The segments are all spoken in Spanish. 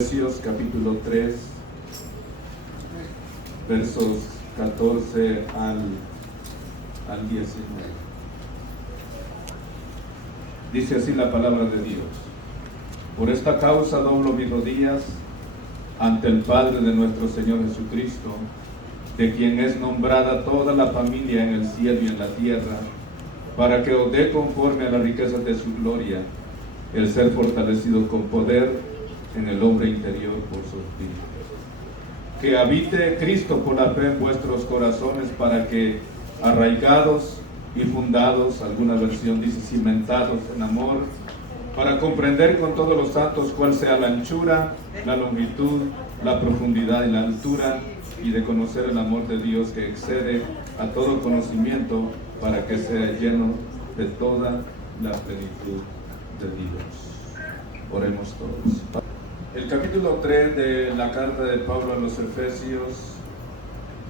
Efesios capítulo 3, versos 14 al 19. Dice así la palabra de Dios: por esta causa doblo mis rodillas ante el Padre de nuestro Señor Jesucristo, de quien es nombrada toda la familia en el cielo y en la tierra, para que os dé conforme a las riquezas de su gloria el ser fortalecido con poder en el hombre interior por su espíritu. Que habite Cristo por la fe en vuestros corazones, para que, arraigados y fundados, alguna versión dice cimentados en amor, para comprender con todos los santos cuál sea la anchura, la longitud, la profundidad y la altura, y de conocer el amor de Dios que excede a todo conocimiento, para que sea lleno de toda la plenitud de Dios. Oremos todos. El capítulo 3 de la carta de Pablo a los Efesios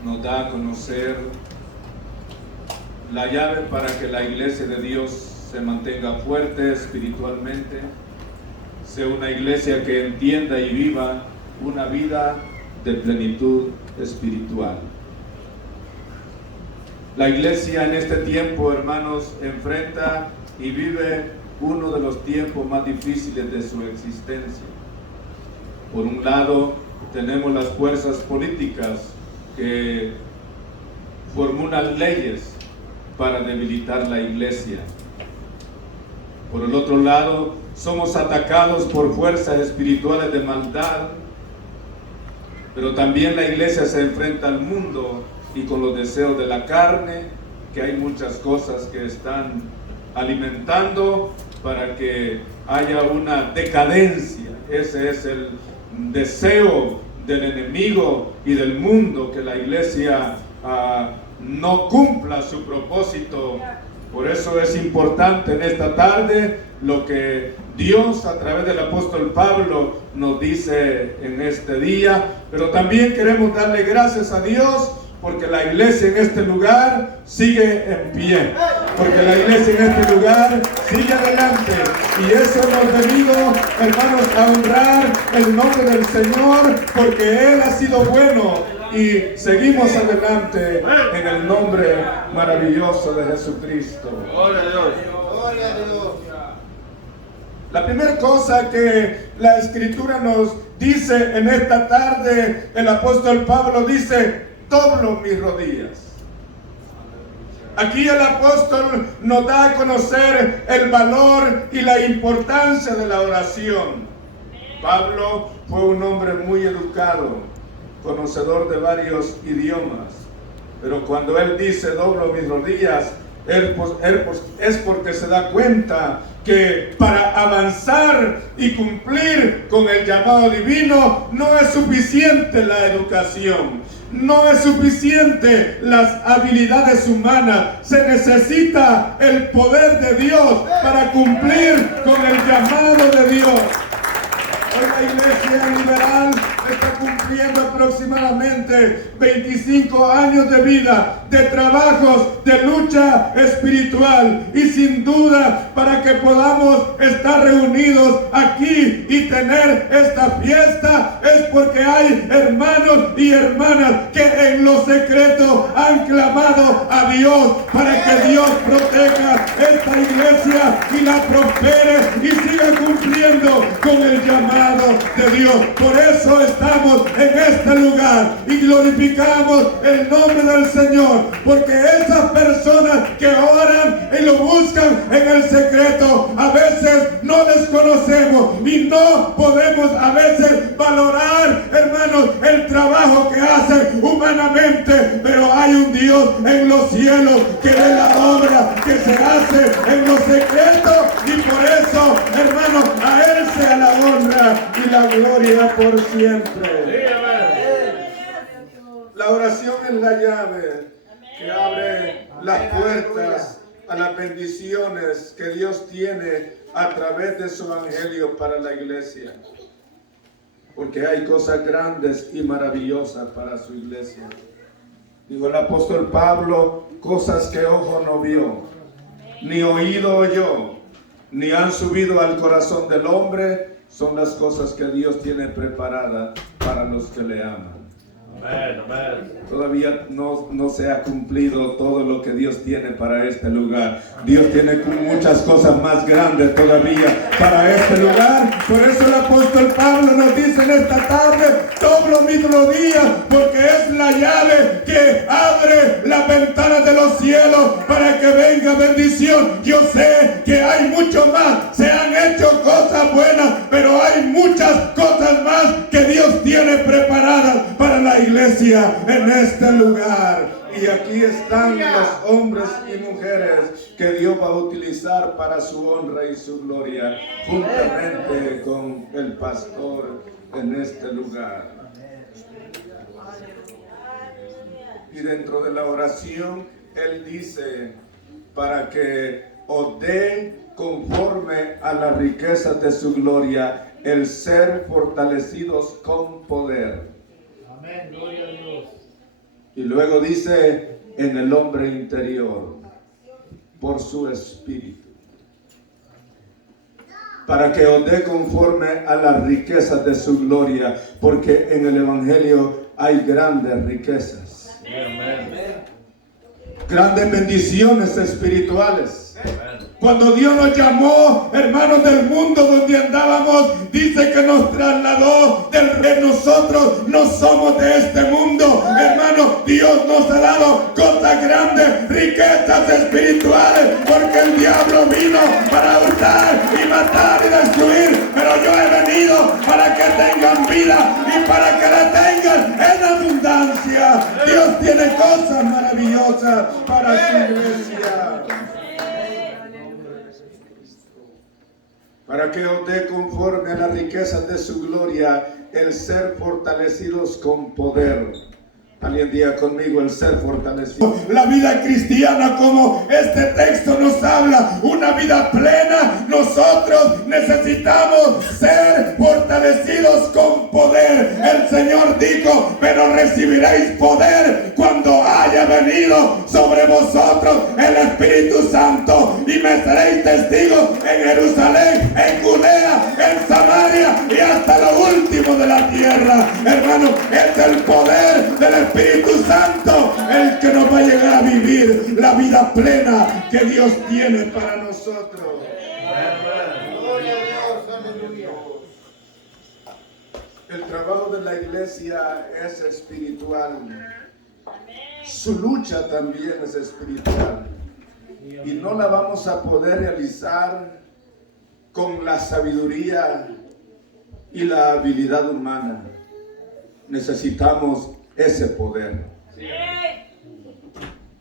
nos da a conocer la llave para que la iglesia de Dios se mantenga fuerte espiritualmente, sea una iglesia que entienda y viva una vida de plenitud espiritual. La iglesia en este tiempo, hermanos, enfrenta y vive uno de los tiempos más difíciles de su existencia. Por un lado, tenemos las fuerzas políticas que formulan leyes para debilitar la iglesia. Por el otro lado, somos atacados por fuerzas espirituales de maldad, pero también la iglesia se enfrenta al mundo y con los deseos de la carne, que hay muchas cosas que están alimentando para que haya una decadencia. Ese es el deseo del enemigo y del mundo, que la iglesia no cumpla su propósito. Por eso es importante en esta tarde lo que Dios a través del apóstol Pablo nos dice en este día, pero también queremos darle gracias a Dios porque la iglesia en este lugar sigue en pie, porque la iglesia en este lugar sigue adelante, y eso hemos venido, hermanos, a honrar el nombre del Señor, porque Él ha sido bueno, y seguimos adelante en el nombre maravilloso de Jesucristo. Gloria a Dios. Gloria a Dios. La primera cosa que la Escritura nos dice en esta tarde, el apóstol Pablo dice: doblo mis rodillas. Aquí el apóstol nos da a conocer el valor y la importancia de la oración. Pablo fue un hombre muy educado, conocedor de varios idiomas, pero cuando él dice doblo mis rodillas, es porque se da cuenta que para avanzar y cumplir con el llamado divino no es suficiente la educación, no es suficiente las habilidades humanas, se necesita el poder de Dios para cumplir con el llamado de Dios. Hoy la iglesia liberal está cumpliendo aproximadamente 25 años de vida, de trabajos, de lucha espiritual, y sin duda para que podamos estar reunidos aquí y tener esta fiesta es porque hay hermanos y hermanas que en lo secreto han clamado a Dios para que Dios proteja esta iglesia y la prospere y siga cumpliendo con el llamado de Dios. Por eso estamos en este lugar y glorificamos el nombre del Señor, porque esas personas que oran y lo buscan en el secreto, a veces no les conocemos y no podemos a veces valorar, hermanos, el trabajo que hacen humanamente, pero hay un Dios en los cielos que ve la obra que se hace en los secretos, y por eso, hermanos, a Él sea la honra y la gloria por siempre. La oración es la llave que abre las puertas a las bendiciones que Dios tiene a través de su evangelio para la iglesia, porque hay cosas grandes y maravillosas para su iglesia. Dijo el apóstol Pablo: cosas que ojo no vio, ni oído oyó, ni han subido al corazón del hombre, son las cosas que Dios tiene preparadas para los que le aman. Amén, amén. Todavía no se ha cumplido todo lo que Dios tiene para este lugar. Dios tiene muchas cosas más grandes todavía para este lugar. Por eso el apóstol Pablo nos dice en esta tarde: doblo mis rodillas, porque es la llave que abre las ventanas de los cielos para que venga bendición. Yo sé que hay mucho más, se han hecho cosas buenas, pero hay muchas cosas más que Dios tiene preparadas para la iglesia en este lugar. Y aquí están los hombres y mujeres que Dios va a utilizar para su honra y su gloria, juntamente con el pastor en este lugar. Y dentro de la oración, él dice: para que os dé conforme a las riquezas de su gloria el ser fortalecidos con poder. Amén, gloria a Dios. Y luego dice: en el hombre interior, por su espíritu. Para que os dé conforme a las riquezas de su gloria, porque en el evangelio hay grandes riquezas. Amén. Grandes bendiciones espirituales. Amén. Cuando Dios nos llamó, hermanos, del mundo donde andábamos, dice que nos trasladó de nosotros. No somos de este mundo, hermanos. Dios nos ha dado cosas grandes, riquezas espirituales, porque el diablo vino para hurtar y matar y destruir, pero yo he venido para que tengan vida y para que la tengan en abundancia. Dios tiene cosas maravillosas para su iglesia. Para que os dé conforme a las riquezas de su gloria el ser fortalecidos con poder. Alguien diga conmigo: el ser fortalecido. La vida cristiana, como este texto nos habla, una vida plena, nosotros necesitamos ser fortalecidos con poder. El Señor dijo: pero recibiréis poder cuando haya venido sobre vosotros el Espíritu Santo, y me seréis testigos en Jerusalén, en Judea, en Samaria y hasta lo último de la tierra. Hermano, es el poder del Espíritu Santo el que nos va a llegar a vivir la vida plena que Dios tiene para nosotros. Gloria a Dios, aleluya. El trabajo de la iglesia es espiritual. Su lucha también es espiritual. Y no la vamos a poder realizar con la sabiduría y la habilidad humana. Necesitamos ese poder.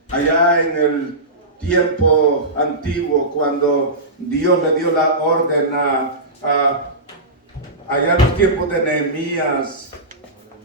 Allá en el tiempo antiguo, cuando Dios le dio la orden allá en los tiempos de Nehemías,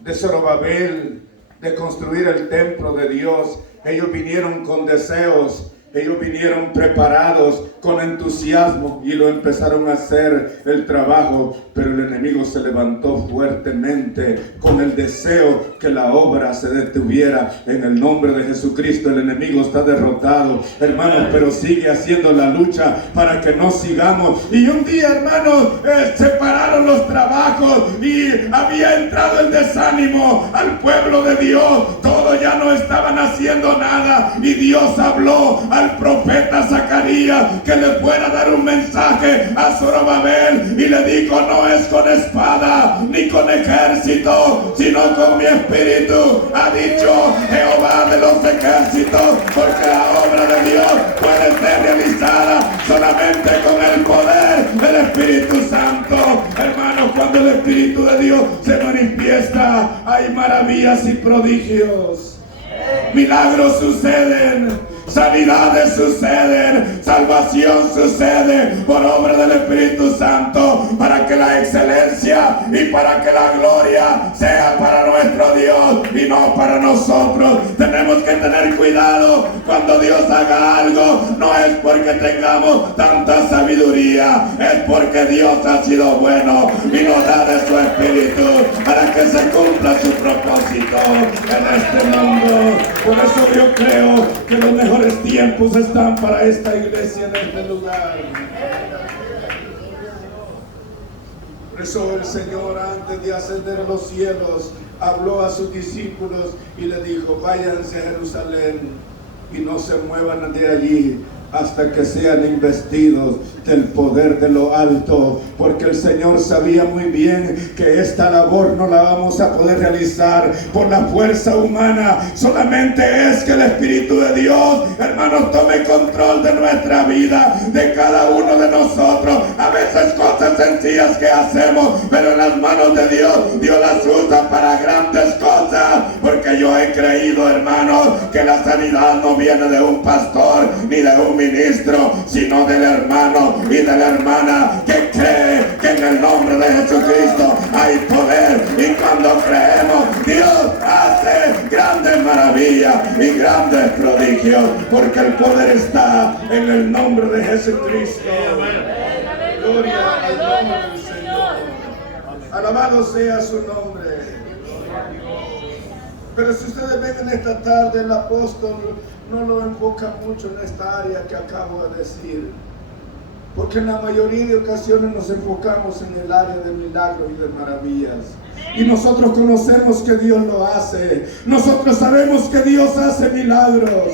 de Zorobabel, de construir el templo de Dios, ellos vinieron con deseos. Ellos vinieron preparados con entusiasmo y lo empezaron a hacer el trabajo, pero el enemigo se levantó fuertemente con el deseo que la obra se detuviera. En el nombre de Jesucristo el enemigo está derrotado, hermanos, pero sigue haciendo la lucha para que no sigamos. Y un día, hermanos, separaron los trabajos y había entrado el desánimo al pueblo de Dios. Todos ya no estaban haciendo nada y Dios habló al profeta Zacarías que le fuera a dar un mensaje a Zorobabel y le dijo: no es con espada ni con ejército, sino con mi espíritu, ha dicho Jehová de los ejércitos, porque la obra de Dios puede ser realizada solamente con el poder del Espíritu Santo. Hermanos, cuando el Espíritu de Dios se manifiesta, hay maravillas y prodigios. Milagros suceden, sanidades suceden, salvación sucede por obra del Espíritu Santo, para que la excelencia y para que la gloria sea para nuestro Dios y no para nosotros. Tenemos que tener cuidado cuando Dios haga algo. No es porque tengamos tanta sabiduría, es porque Dios ha sido bueno y nos da de su Espíritu para que se cumpla su propósito en este mundo. Por eso yo creo que los mejores tiempos están para esta iglesia en este lugar. Por Por eso el Señor, antes de ascender a los cielos, habló a sus discípulos y le dijo: váyanse a Jerusalén y no se muevan de allí hasta que sean investidos del poder de lo alto, porque el Señor sabía muy bien que esta labor no la vamos a poder realizar por la fuerza humana. Solamente es que el Espíritu de Dios, hermanos, tome control de nuestra vida, de cada uno de nosotros. A veces cosas sencillas que hacemos, pero en las manos de Dios, Dios las usa para grandes cosas, porque yo he creído, hermanos, que la sanidad no viene de un pastor ni de un ministro, sino del hermano y de la hermana que cree que en el nombre de Jesucristo hay poder, y cuando creemos, Dios hace grandes maravillas y grandes prodigios, porque el poder está en el nombre de Jesucristo. Gloria al nombre del Señor. Alabado sea su nombre. Pero si ustedes ven en esta tarde, el apóstol no lo enfoca mucho en esta área que acabo de decir, porque en la mayoría de ocasiones nos enfocamos en el área de milagros y de maravillas. Y nosotros conocemos que Dios lo hace. Nosotros sabemos que Dios hace milagros.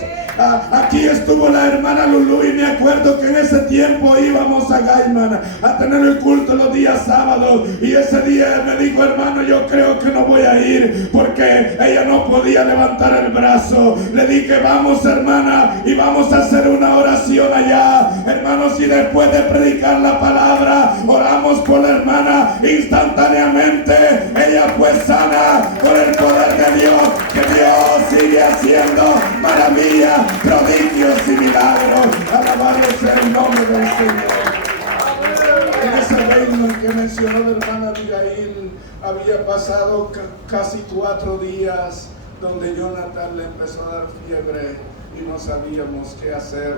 Aquí estuvo la hermana Lulú, y me acuerdo que en ese tiempo íbamos a Gaiman a tener el culto los días sábados, y ese día me dijo: hermano, yo creo que no voy a ir, porque ella no podía levantar el brazo. Le dije: vamos, hermana, y vamos a hacer una oración allá, hermanos, y después de predicar la palabra, oramos por la hermana. Instantáneamente ella fue sana por el poder de Dios, que Dios sigue haciendo maravillas, prodigios y milagros. Alabado sea el nombre del Señor. En ese reino que mencionó la hermana Abigail, había pasado casi 4 días donde Jonathan le empezó a dar fiebre y no sabíamos qué hacer.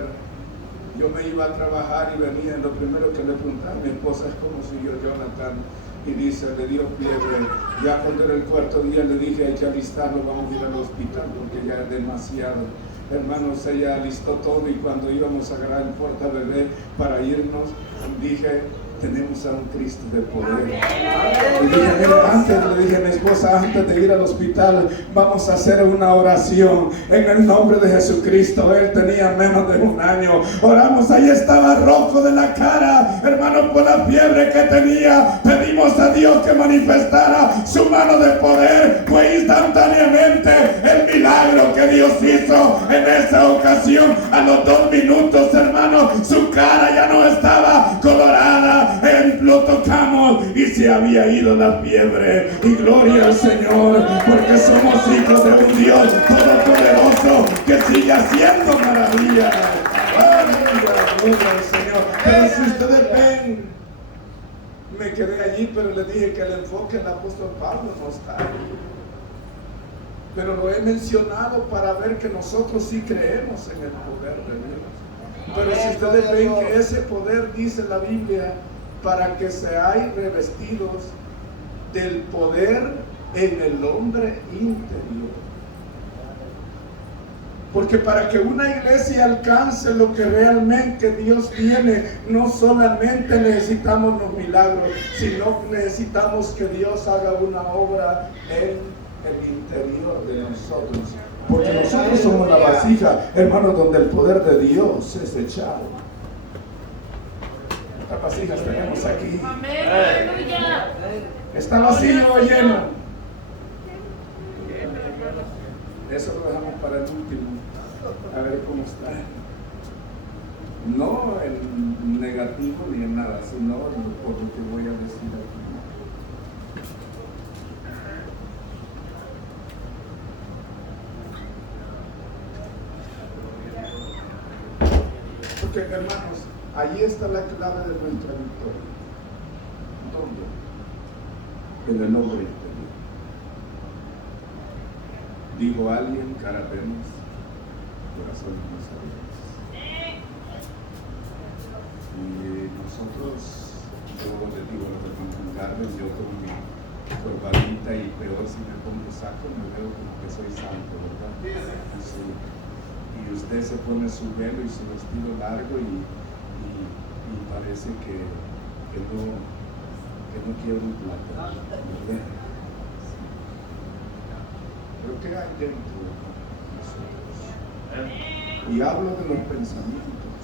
Yo me iba a trabajar y venía, lo primero que le preguntaba a mi esposa es: ¿cómo siguió Jonathan? Y dice: le dio fiebre. Ya cuando era el 4º día le dije: hay que alistarlo, vamos a ir al hospital porque ya es demasiado. Hermanos, ella alistó todo, y cuando íbamos a agarrar el portabebé para irnos, dije: tenemos a un Cristo de poder. Y dije: le dije a mi esposa, antes de ir al hospital, vamos a hacer una oración en el nombre de Jesucristo. Él tenía menos de 1 año. Oramos, ahí estaba rojo de la cara, hermano, por la fiebre que tenía. Pedimos a Dios que manifestara su mano de poder. Fue instantáneamente el milagro que Dios hizo en esa ocasión. A los 2 minutos, hermano, su cara ya no estaba colorada. Lo tocamos y se había ido la fiebre. Y gloria al Señor, porque somos hijos de un Dios todopoderoso que sigue haciendo maravillas. Aleluya, gloria al Señor. Pero si ustedes ven, me quedé allí, pero le dije que el enfoque del apóstol Pablo no está ahí. Pero lo he mencionado para ver que nosotros sí creemos en el poder de Dios. Pero si ustedes ven que ese poder, dice la Biblia, para que seáis revestidos del poder en el hombre interior. Porque para que una iglesia alcance lo que realmente Dios tiene, no solamente necesitamos los milagros, sino necesitamos que Dios haga una obra en el interior de nosotros. Porque nosotros somos la vasija, hermanos, donde el poder de Dios es echado. ¿Cuántas vasijas tenemos aquí? ¿Está vacío o lleno? Eso lo dejamos para el último. A ver cómo está. No en negativo ni en nada, sino por lo que voy a decir aquí. Porque, hermanos, allí está la clave de nuestra victoria. ¿Dónde? En el nombre interior. Dijo alguien: cara vemos, corazón no sabemos. Y nosotros, yo les digo a los hermanos Carlos, yo con mi corbatita, y peor si me pongo saco, me veo como que soy santo, ¿verdad? Sí. Y usted se pone su velo y su vestido largo y parece que no que no quiero mi plata. Pero ¿qué hay dentro de nosotros? Y hablo de los pensamientos.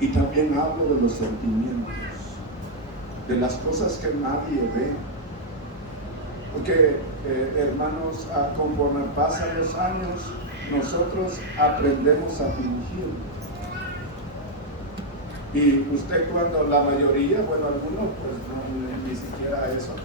Y también hablo de los sentimientos. De las cosas que nadie ve. Porque, hermanos, conforme pasan los años, nosotros aprendemos a fingir. Y usted cuando la mayoría, bueno, algunos pues no, ni siquiera eso,